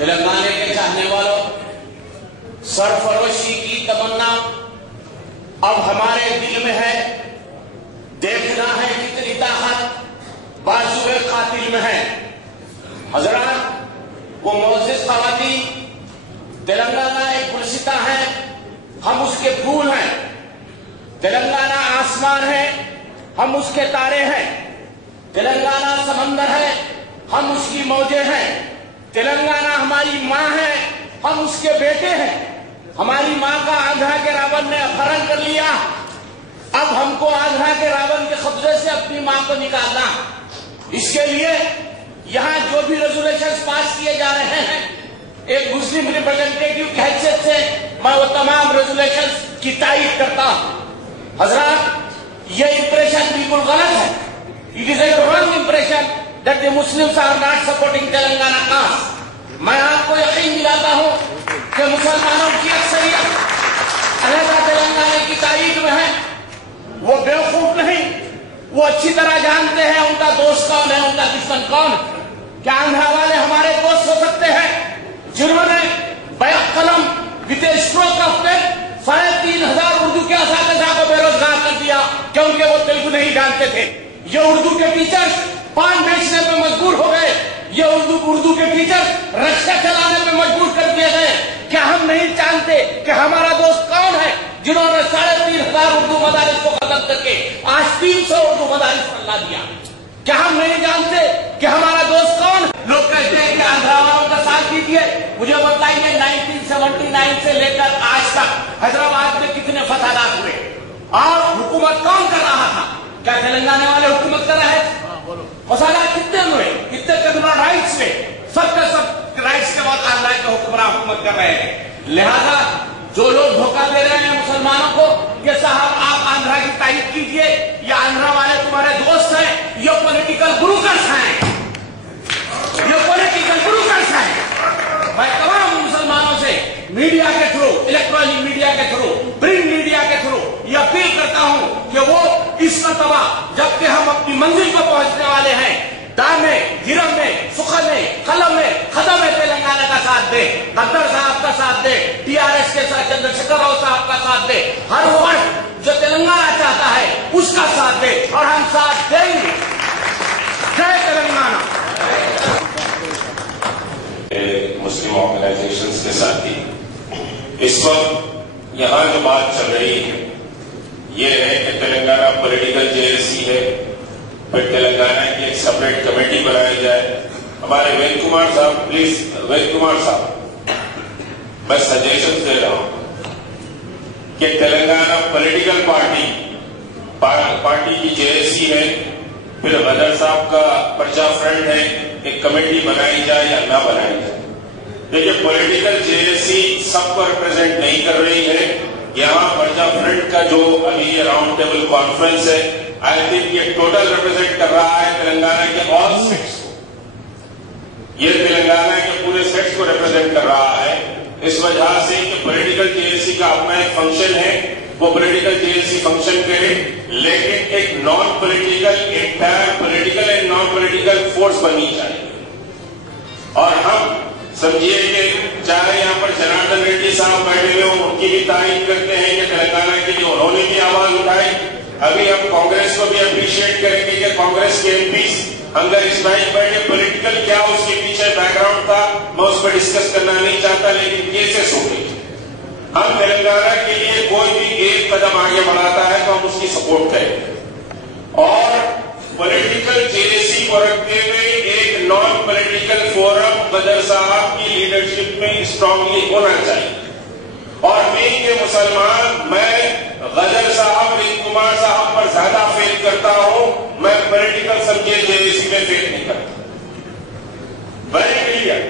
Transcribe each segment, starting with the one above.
تلنگانہ کے چاہنے والوں، سرفروشی کی تمنا اب ہمارے دل میں ہے، دیکھنا ہے کتنی طاقت بازو قاتل میں ہے۔ حضرات وہ معزز خواتین، تلنگانہ ایک گلستہ ہے، ہم اس کے پھول ہیں۔ تلنگانہ آسمان ہے، ہم اس کے تارے ہیں۔ تلنگانہ سمندر ہے، ہم اس کی موجیں ہیں۔ تلنگانہ ہماری ماں ہے، ہم اس کے بیٹے ہیں۔ ہماری ماں کا آندھرا کے راون نے اپہرن کر لیا، اب ہم کو آندھرا کے راون کے قبضے سے اپنی ماں کو نکالنا۔ اس کے لیے یہاں جو بھی ریزولوشنز پاس کیے جا رہے ہیں، ایک مسلم ریپرزینٹیٹیو کی حیثیت سے میں وہ تمام ریزولوشنز کی تائید کرتا ہوں۔ حضرات یہ امپریشن بالکل غلط ہے۔ It is a wrong impression that the Muslims are not supporting Telangana cause۔ میں آپ کو یقین دلاتا ہوں کہ مسلمانوں کی اکثریت علیحدہ تلنگانہ کی تائید میں ہے۔ وہ بیوقوف نہیں، وہ اچھی طرح جانتے ہیں ان کا دوست کون ہے، ان کا دشمن کون ہے۔ کیا آندھرا والے ہمارے دوست ہو سکتے ہیں جنہوں نے بیک قلم with a stroke of pen 3,500 Urdu کے اساتذہ کو بے روزگار کر دیا کیونکہ وہ تیلگو نہیں جانتے تھے؟ یہ اردو کے ٹیچرز پان بیچنے پہ مجبور ہو گئے، یہ اردو کے ٹیچر رکشہ چلانے پہ مجبور کر دیے گئے۔ کیا ہم نہیں جانتے کہ ہمارا دوست کون ہے جنہوں نے 3,500 اردو مدارس کو ختم کر کے آج 300 اردو مدارس پر لا دیا؟ کیا ہم نہیں جانتے کہ ہمارا دوست کون ہے؟ لوگ کہتے ہیں کہ آندھرا والوں کا ساتھ دیجیے۔ مجھے بتائیے 1979 سے لے کر آج تک حیدرآباد میں کتنے فتحات ہوئے اور حکومت کون کر رہا تھا؟ کیا تلنگانہ والے حکومت کر رہے تھے؟ مسالات کتنے ہوئے، کتنے کنسٹیٹیوشنل رائٹس میں، سب کا سب رائٹس کے بعد آندھرا کے حکمراں حکومت کر رہے ہیں۔ لہذا جو لوگ دھوکہ دے رہے ہیں مسلمانوں کو کہ صاحب آپ آندھرا کی تائید کیجئے، یہ آندھرا والے تمہارے دوست ہیں، یہ پولیٹیکل بروکرز ہیں، یہ پولیٹیکل بروکرز ہیں۔ میں تمام مسلمانوں سے میڈیا کے تھرو، الیکٹرانک میڈیا کے تھرو، پرنٹ میڈیا کے تھرو یہ اپیل کرتا ہوں کہ وہ اس مرتبہ جبکہ ہم اپنی منزل کو پہنچنے والے ہیں، دام میں، گرم میں، سخن میں، قلم میں، قدم میں تلنگانہ کا ساتھ دے، قدر صاحب کا ساتھ دے، ٹی آر ایس کے ساتھ چندر شیکھر راؤ صاحب کا ساتھ دے، ہر وقت جو تلنگانہ چاہتا ہے اس کا ساتھ دے اور ہم ساتھ دیں گے۔ جے تلنگانہ۔ مسلم آرگنائزیشنز کے ساتھی، اس وقت یہاں جو بات چل رہی ہے یہ ہے کہ تلنگانہ پولیٹیکل جیلسی ہے، پھر تلنگانہ کی ایک سپریٹ کمیٹی بنائی جائے۔ ہمارے وید کمار صاحب، پلیز وید کمار صاحب، میں سجیشن دے رہا ہوں کہ تلنگانہ پولیٹیکل پارٹی کی جیلسی ہے، پھر غدر صاحب کا پرچہ فرنٹ ہے، ایک کمیٹی بنائی جائے یا نہ بنائی جائے۔ دیکھیے پولیٹیکل جیلسی سب کو ریپرزینٹ نہیں کر رہی ہے۔ یہاں پرچہ فرنٹ کا جو ابھی یہ راؤنڈ ٹیبل کانفرنس ہے، آئی تھنک یہ ٹوٹل ریپرزینٹ کر رہا ہے تلنگانہ کے آل سیٹس کو، یہ تلنگانہ کے پورے سیٹس کو ریپرزینٹ کر رہا ہے۔ اس وجہ سے کہ پولیٹیکل جیلسی کا اپنا ایک فنکشن ہے، وہ پولیٹیکل جیلسی فنکشن کرے، لیکن ایک non political, entire political and non political force بنی چاہیے۔ اور ہم سمجھیے کہ چاہے یہاں پر جناردن ریڈی صاحب بیٹھے ہوئے ہوں، ان کی بھی تعریف کرتے ہیں کہ تلنگانہ کے لیے انہوں نے بھی آواز اٹھائی۔ ابھی ہم کانگریس کو بھی اپریشیٹ کریں گے کہ کانگریس کے ایم پیز اگر اس بائک بیٹھے پولیٹیکل کیا اس کے پیچھے بیک گراؤنڈ تھا، میں اس پر ڈسکس کرنا نہیں چاہتا، لیکن کیسز ہو گئی۔ ہم تلنگانہ کے لیے کوئی بھی ایک قدم آگے بڑھاتا ہے تو ہم اس کی سپورٹ کریں گے، اور پولیٹیکل جیلسی کو رکھتے ہوئے ایک نان پولیٹیکل فورم غدر صاحب کی لیڈرشپ میں اسٹرانگلی ہونا چاہیے۔ اور میں غدر صاحب، وید کمار صاحب پر زیادہ فیل کرتا ہوں، میں پولیٹیکل سبجیکٹ جیلسی میں فیل نہیں کرتا، ویری کلیئر۔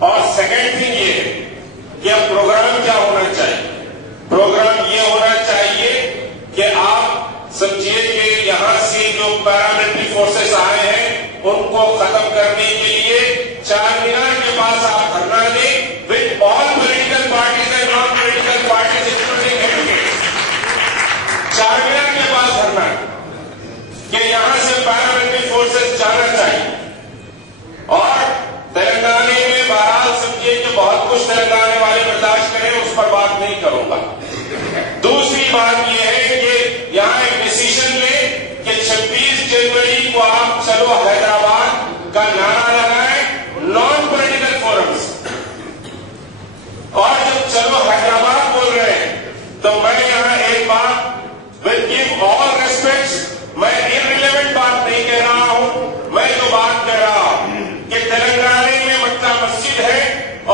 اور سیکنڈ تھنگ یہ ہے کہ اب پروگرام کیا ہونا چاہیے؟ پروگرام یہ ہونا چاہیے کہ آپ سمجھیے کہ یہاں سے جو پیراملٹری فورسز آئے ہیں ان کو ختم کرنے کے لیے چار مینار کے پاس آپ دھرنا دیں with all political parties and non-political parties including delegates۔ چار مینار کے پاس دھرنا کہ یہاں سے پیراملٹری فورسز جانا چاہیے، اور تلنگانہ میں تلنگانہ والے برداشت کریں اس پر بات نہیں کروں گا. دوسری بات یہ ہے کہ یہاں ایک ڈیسیژن لیں کہ 26 جنوری کو آپ چلو حیدرآباد کا نعرہ لگائیں نان پولیٹیکل فورمز. اور جب چلو حیدرآباد بول رہے ہیں تو میں یہاں ایک بات with give all respects میں irrelevant بات نہیں کہہ رہا ہوں. میں جو بات کہہ رہا ہوں کہ تلنگانہ میں مکہ مسجد ہے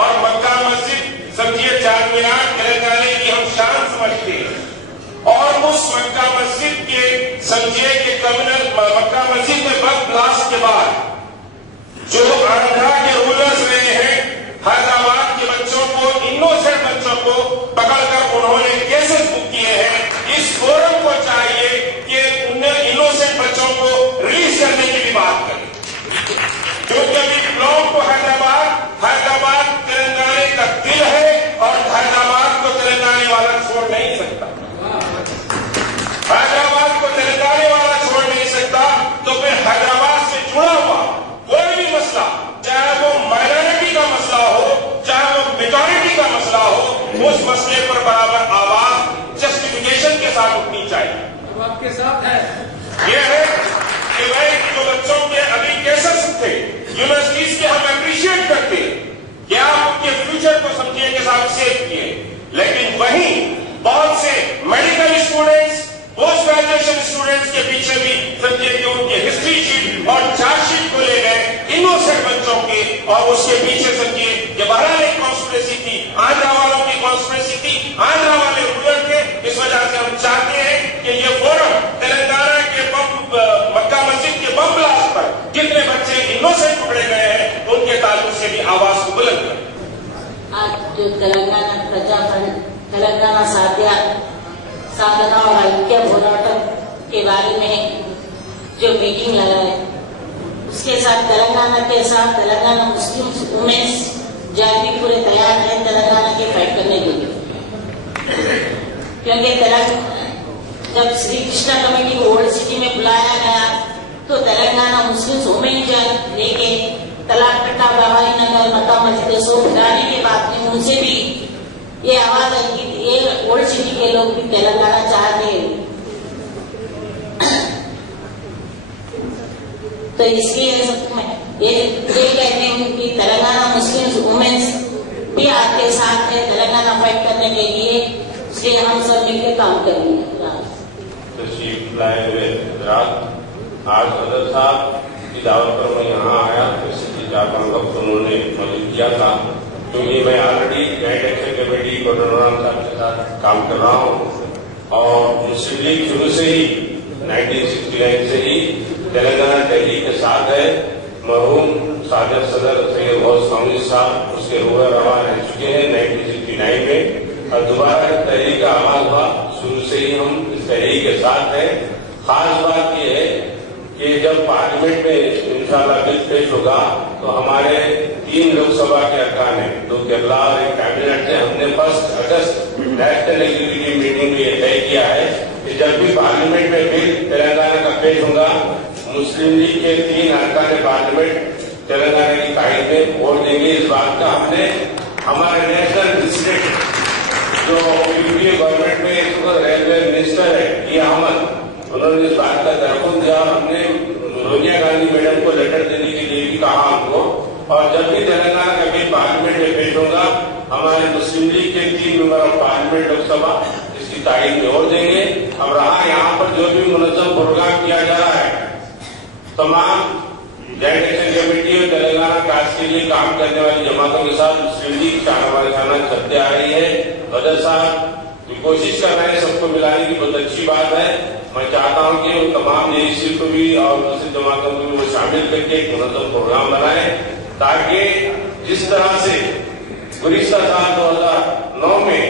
اور مکہ مسجد سمجھیے چار مینار تلنگانہ کی ہم شان سمجھتے ہیں. اور اس مکہ مسجد کے سمجھیے کہ کمیونل مکہ مسجد میں بم بلاسٹ کے بعد جو آندھرا کے رولرز رہے ہیں حیدرآباد کے بچوں کو انوسینٹ بچوں کو پکڑ کر انہوں نے کیسز بک کیے ہیں. اس فورم کو چاہیے کہ انوسینٹ بچوں کو ریلیز کرنے کی بھی بات کریں کیونکہ ابھی بلاک کو حیدرآباد تلنگانہ کا دل ہے اور حیدرآباد کو تلنگانہ والا چھوڑ نہیں سکتا. حیدرآباد کو تلنگانہ والا چھوڑ نہیں سکتا. تو پھر حیدرآباد سے جڑا ہوا کوئی بھی مسئلہ چاہے وہ مائنورٹی کا مسئلہ ہو چاہے وہ میجورٹی کا مسئلہ ہو اس مسئلے پر برابر آواز جسٹیفیکیشن کے ساتھ اٹھنی چاہیے. آپ کے ساتھ ہے یہ ہے کہ بھائی جو بچوں کے ابھی کیسز تھے یونیورسٹیز کے ہم اپریشیٹ کرتے کہ آپ ان کے فیوچر کو سمجھیے کے ساتھ سیو کیے. لیکن وہیں بہت سے medical students post graduation students کے پیچھے بھی سمجھیے کہ ان کی ہسٹری شیٹ اور چارج شیٹ کو لے گئے انوسینٹ بچوں کے اور اس کے پیچھے سمجھیے کہ بہرحال ایک کانسپریسی تھی آندھرا والوں کی کانسپریسی تھی آندھرا والے رولر تھے. اس وجہ سے ہم چاہتے ہیں کہ یہ فورم تلنگانہ کے مکہ مسجد کے بم بلاسٹ پر جتنے بچے انوسینٹ پکڑے گئے ہیں ان کے تعلق سے بھی آواز کو بلند کریں. آج جو تلنگانہ پرجا فرنٹ تلنگانہ سادھنا اور ایکیہ ہوراٹم کے بارے میں جو میٹنگ لگا ہے اس کے ساتھ تلنگانہ کے ساتھ تلنگانہ مسلم وومنس جب بھی پورے تیار ہیں تلنگانہ کے فائٹ کرنے کے لیے. کیونکہ جب شری کرشنا کمیٹی کو اولڈ سٹی میں بلایا گیا تو تلنگانہ مسلم وومن جب لے کے طلاق کٹا بہاری نگر مکہ مسجد سو ہٹانے کے بعد میں ان سے بھی یہ آواز آئی کہ یہ اولڈ سٹی کے لوگ بھی تلنگانہ چاہتے ہیں. تو اس لیے میں یہ کہتے ہیں کہ تلنگانہ مسلم وومنس بھی آپ کے ساتھ ہے تلنگانہ فائٹ کرنے کے لیے. اس لیے ہم سب مل کے کام کریں گے. تشریف لائے ہوئے حضرات آج صدر صاحب کی دعوت پر میں یہاں آیا اس سے 4-5 وقت انہوں نے مدد کیا تھا کیونکہ میں آلریڈی جوائنٹ ایکشن کمیٹی کو ڈنورام صاحب کے ساتھ کام کر رہا ہوں اور مسلم لیگ شروع سے ہی 1969 سے ہی تلنگانہ دہلی کے ساتھ ہے. مرحوم سابق صدر سید غوث قومی صاحب اس کے روح رواں رہ چکے ہیں 1969 میں اور دوبارہ تحریک کا آغاز ہوا. شروع سے ہی ہم اس تحریک کے ساتھ ہیں. خاص بات یہ ہے کہ جب پارلیمنٹ میں انشاءاللہ بل پیش ہوگا تو ہمارے 3 لوک سبھا کے ارکان ہیں 2 کیرلا اور 1 کابینٹ سے ہم نے 1 اگست نیشنل ایگزیکٹو میٹنگ میں یہ طے کیا ہے کہ جب بھی پارلیمنٹ میں بل تلنگانہ کا پیش ہوگا مسلم لیگ کے 3 ارکان پارلیمنٹ تلنگانہ کی تائید میں ووٹ دیں گے. اس بات کا ہم نے ہمارے نیشنل پریزیڈنٹ جو یو پی اے گورنمنٹ میں اس وقت ریلوے منسٹر ہے یہ احمد انہوں نے اس بات کا درخواست دیا. ہم نے سونیا گاندھی میڈم کو لیٹر دینے کے لیے بھی کہا ہم کو اور جب بھی تلنگانہ کا بل پارلیمنٹ میں پیش ہوگا ہمارے مسلم لیگ کے 3 member of parliament Lok Sabha اس کی تائید میں ووٹ دیں گے. اب رہا یہاں پر جو بھی منظم پروگرام کیا جا رہا ہے تمام جوائنٹ ایکشن کمیٹی اور تلنگانہ کاج کے لیے کام کرنے والی جماعتوں کے ساتھ مسلم لیگ شانہ چلتے آ رہی ہے. غدر صاحب کوشش کر رہے ہیں سب کو ملانے کی بہت اچھی بات ہے. میں چاہتا ہوں کہ وہ تمام جے کو بھی اور دوسری جماعتوں کو بھی وہ شامل کر کے ایک منظم پروگرام بنائیں تاکہ جس طرح سے گزشتہ سال 2009 میں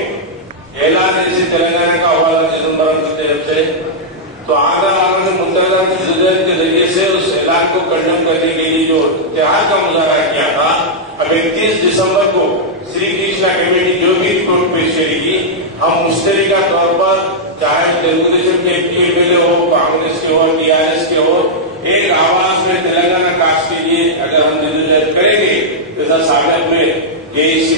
اعلان جیسے تلنگانہ کا ہوا تھا دسمبر سے تو آگرہ والوں نے متحدہ کی جدوجہد کے ذریعے سے اس اعلان کو کنڈم کرنے کے لیے جو اتحاد کا مظاہرہ کیا تھا اب 31 دسمبر کو شری کرشنا کمیٹی جو بھی رپورٹ پیش کرے گی ہم مشترکہ طور پر چاہے تلگو دیشم کے ایم ایل اے ہو کانگریس کے ہو ٹی آر ایس کے ہو ایک آواز میں تلنگانہ کاسٹ کے لیے اگر ہم جدوجہد کریں گے جیسا سابق میں AEC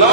9